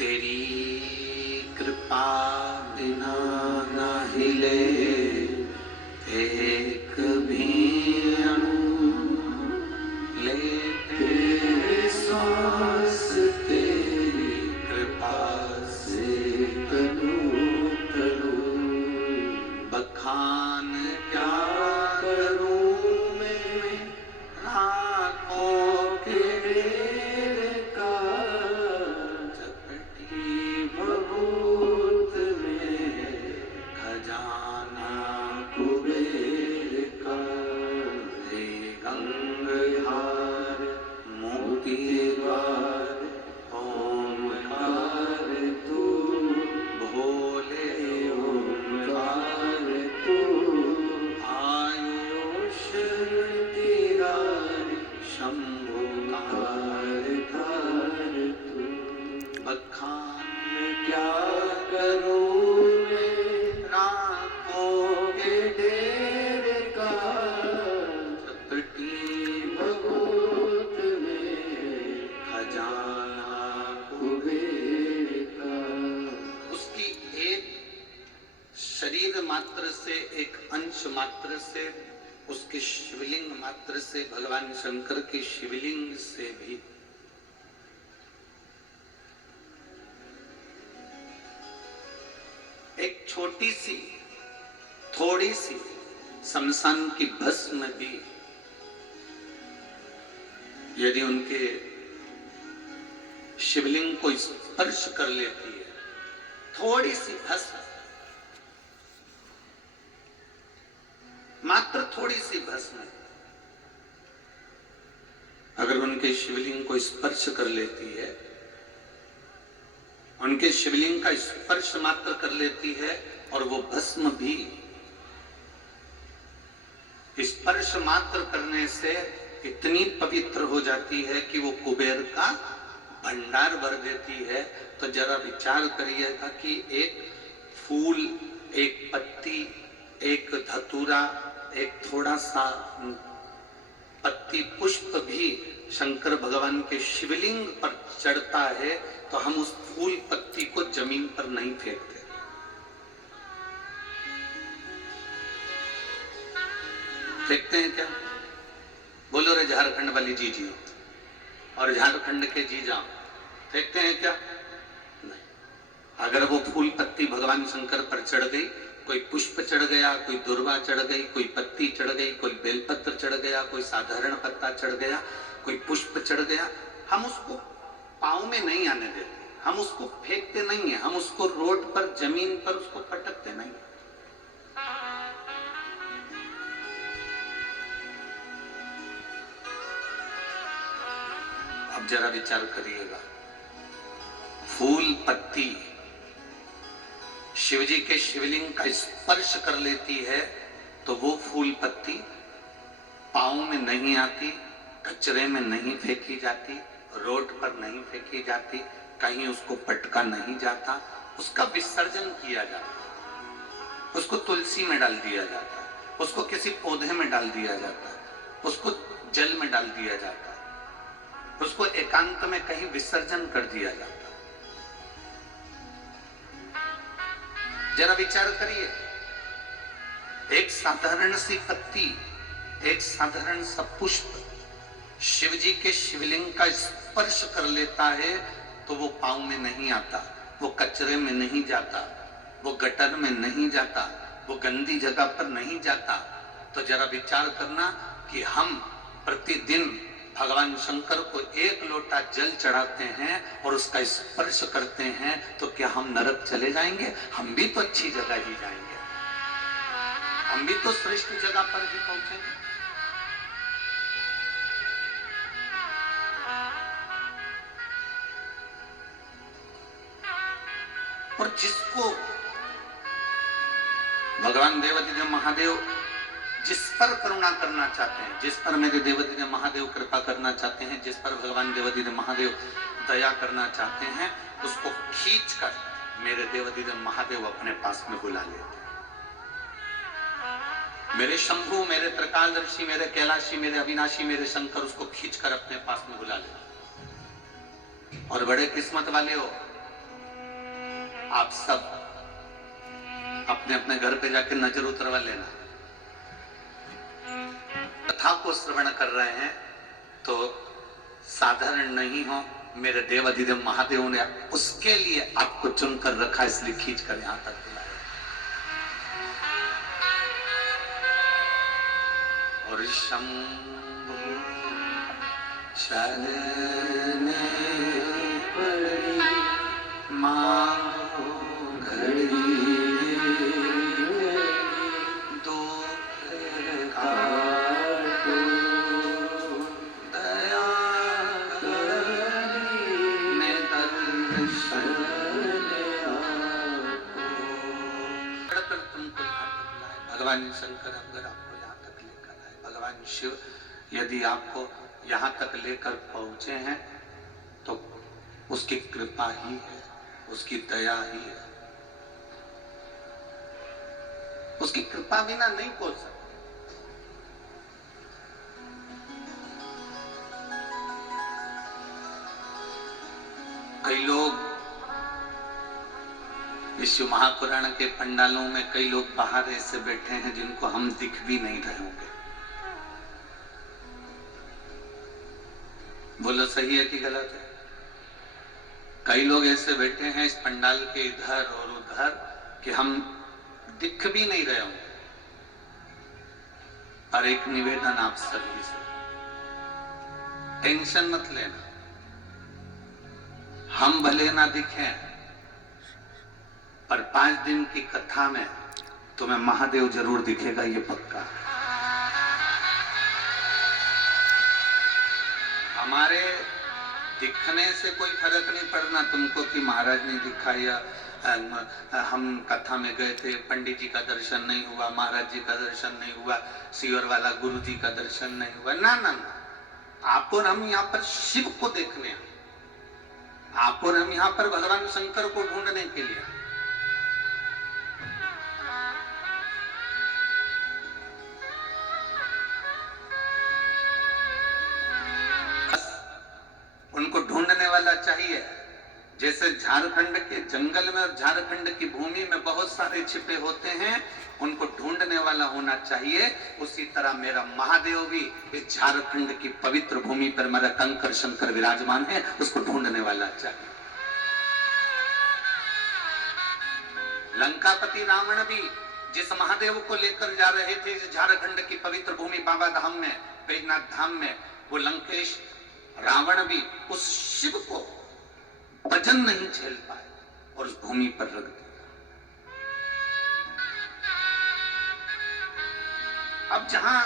तेरी कृपा बिना न हिले एक भी अणु, लेते सांस तेरी कृपा से तनु तनु। बखान क्या करूं मैं रातों के ढेर का, चपटी बबूत में खजाना कुबेर का। हे गंगाधार मोती द्वार ओमकार तू, भोले ओमकार तू। आयुष तेरा शंभु कार कार तू। बखान क्या करूं मैं रातों के ढेर का, चपटी बबूत में खजाना कुबेर का। उसकी एक शरीर मात्र से, एक अंश मात्र से, उसके शिवलिंग मात्र से, भगवान शंकर के शिवलिंग से भी एक छोटी सी, थोड़ी सी शमशान की भस्म भी यदि उनके शिवलिंग को स्पर्श कर लेती है, थोड़ी सी भस्म, मात्र थोड़ी सी भस्म अगर उनके शिवलिंग को स्पर्श कर लेती है, उनके शिवलिंग का स्पर्श मात्र कर लेती है, और वो भस्म भी स्पर्श मात्र करने से इतनी पवित्र हो जाती है कि वो कुबेर का भंडार भर देती है। तो जरा विचार करिएगा कि एक फूल, एक पत्ती, एक धतूरा, एक थोड़ा सा पत्ती पुष्प भी शंकर भगवान के शिवलिंग पर चढ़ता है तो हम उस फूल पत्ती को जमीन पर नहीं फेंकते। फेंकते हैं क्या? बोलो रे झारखंड वाली जीजी और झारखंड के जीजा, फेंकते हैं क्या? नहीं। अगर वो फूल पत्ती भगवान शंकर पर चढ़ गई, कोई पुष्प चढ़ गया, कोई दुर्वा चढ़ गई, कोई पत्ती चढ़ गई, कोई बेलपत्र चढ़ गया, कोई साधारण पत्ता चढ़ गया, कोई पुष्प चढ़ गया, हम उसको पांव में नहीं आने देते, हम उसको फेंकते नहीं है, हम उसको रोड पर, जमीन पर उसको पटकते नहीं। अब जरा विचार करिएगा, फूल पत्ती शिवजी के शिवलिंग का स्पर्श कर लेती है तो वो फूल पत्ती पांव में नहीं आती, कचरे में नहीं फेंकी जाती, रोड पर नहीं फेंकी जाती, कहीं उसको पटका नहीं जाता, उसका विसर्जन किया जाता, उसको तुलसी में डाल दिया जाता, उसको किसी पौधे में डाल दिया जाता, उसको जल में डाल दिया जाता, उसको एकांत में कहीं विसर्जन कर दिया जाता। जरा विचार करिए, एक साधारण सी पत्ती, एक साधारण सा पुष्प शिवजी के शिवलिंग का स्पर्श कर लेता है तो वो पांव में नहीं आता, वो कचरे में नहीं जाता, वो गटर में नहीं जाता, वो गंदी जगह पर नहीं जाता। तो जरा विचार करना कि हम प्रतिदिन भगवान शंकर को एक लोटा जल चढ़ाते हैं और उसका स्पर्श करते हैं तो क्या हम नरक चले जाएंगे? हम भी तो अच्छी जगह ही जाएंगे, हम भी तो श्रेष्ठ जगह पर ही पहुंचेंगे। और जिसको भगवान देवाधिदेव महादेव जिस पर करुणा करना चाहते हैं, जिस पर मेरे देवाधिदेव महादेव कृपा करना चाहते हैं, जिस पर भगवान देवाधिदेव महादेव दया करना चाहते हैं, उसको खींचकर मेरे देवाधिदेव महादेव अपने पास में बुला लेते हैं। मेरे शंभु, मेरे त्रिकालदर्शी, मेरे कैलाशी, मेरे अविनाशी, मेरे शंकर उसको खींचकर अपने पास में बुला लेते। और बड़े किस्मत वाले हो आप सब अपने अपने घर पे जाके नजर उतरवा लेना। कथा को श्रवण कर रहे हैं तो साधारण नहीं हो, मेरे देव अधिदेव महादेव ने उसके लिए आपको चुनकर रखा, इसलिए खींच कर यहां तक बुलाया। और शंभु शरण पड़ी मांगो घड़ी दुख काटो दया करने दर्शन तुमको यहाँ तक लाए। भगवान शंकर अगर आपको यहाँ तक लेकर आए, भगवान शिव यदि आपको यहाँ तक लेकर पहुंचे हैं तो उसकी कृपा ही है, उसकी दया ही है। उसकी कृपा बिना नहीं पहुंच सकते। कई लोग इस शिव महापुराण के पंडालों में कई लोग बाहर ऐसे बैठे हैं जिनको हम दिख भी नहीं रहे होंगे। बोलो सही है कि गलत है? कई लोग ऐसे बैठे हैं इस पंडाल के इधर और उधर कि हम दिख भी नहीं रहे होंगे। और एक निवेदन आप सभी से, टेंशन मत लेना, हम भले ना दिखें पर 5 दिन की कथा में तुम्हें महादेव जरूर दिखेगा, ये पक्का। हमारे दिखने से कोई फर्क नहीं पड़ना तुमको कि महाराज ने दिखा या हम कथा में गए थे, पंडित जी का दर्शन नहीं हुआ, महाराज जी का दर्शन नहीं हुआ, सीवर वाला गुरु जी का दर्शन नहीं हुआ। ना ना ना, आप और हम यहाँ पर शिव को देखने हैं, आप और हम यहाँ पर भगवान शंकर को ढूंढने के लिए। उनको ढूंढने वाला चाहिए। जैसे झारखंड के जंगल में और झारखंड की भूमि में बहुत सारे छिपे होते हैं, उनको ढूंढने वाला होना चाहिए। उसी तरह मेरा महादेव भी इस झारखंड की पवित्र भूमि पर मेरा कंकर शंकर विराजमान है, उसको ढूंढने वाला चाहिए। लंकापति रावण भी जिस महादेव को लेकर जा रहे थे झारखंड की पवित्र भूमि बाबा धाम में, बैजनाथ धाम में, वो लंकेश रावण भी उस शिव को वजन नहीं झेल पाए और उस भूमि पर रख दिया। अब जहां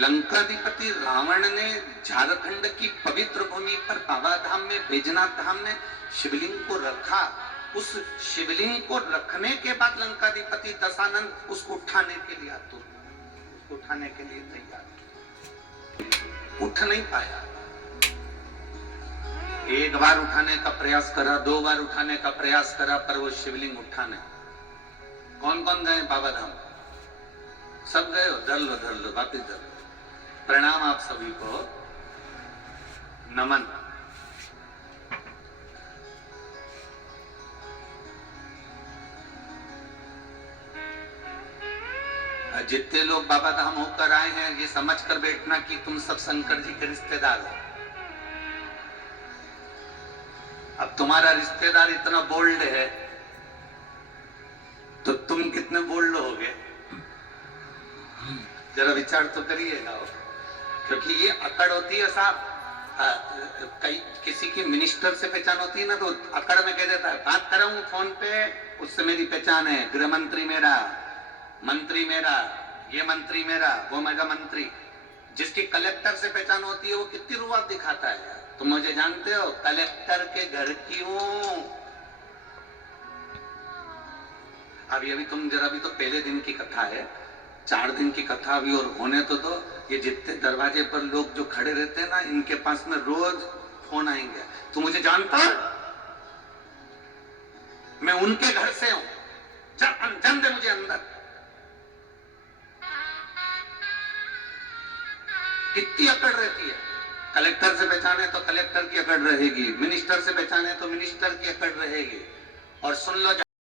लंकाधिपति रावण ने झारखंड की पवित्र भूमि पर बाबा धाम में, बैजनाथ धाम में शिवलिंग को रखा, उस शिवलिंग को रखने के बाद लंकाधिपति दशानंद उसको उठाने के लिए आतुर, उसको उठाने के लिए तैयार, उठ नहीं पाया। एक बार उठाने का प्रयास करा, 2 बार उठाने का प्रयास करा, पर वो शिवलिंग उठा नहीं। कौन कौन गए बाबा धाम? सब गए हो? धर लो वापिस धर लो। प्रणाम आप सभी को, नमन। जितने लोग बाबा धाम होकर आए हैं ये समझ कर बैठना कि तुम सब शंकर जी के रिश्तेदार हो। अब तुम्हारा रिश्तेदार इतना बोल्ड है तो तुम कितने बोल्ड होगे, जरा विचार तो करिएगा। क्योंकि ये अकड़ होती है साहब, कई किसी की मिनिस्टर से पहचान होती है ना, तो अकड़ में कह देता है बात कर रहा हूं फोन पे, उससे मेरी पहचान है, गृह मंत्री मेरा, मंत्री मेरा, ये मंत्री मेरा, वो मेरा मंत्री। जिसकी कलेक्टर से पहचान होती है वो कितनी रुआब दिखाता है। तुम मुझे जानते हो, कलेक्टर के घर की हूं। अभी तुम जरा भी तो पहले दिन की कथा है, 4 दिन की कथा भी और होने तो दो। ये जितने दरवाजे पर लोग जो खड़े रहते हैं ना, इनके पास में रोज फोन आएंगे, तू मुझे जानता है, मैं उनके घर से हूं, जान दे मुझे अंदर। कितनी अकड़ रहती है। कलेक्टर से पहचाने तो कलेक्टर की अकड़ रहेगी, मिनिस्टर से पहचाने तो मिनिस्टर की अकड़ रहेगी, और सुन लो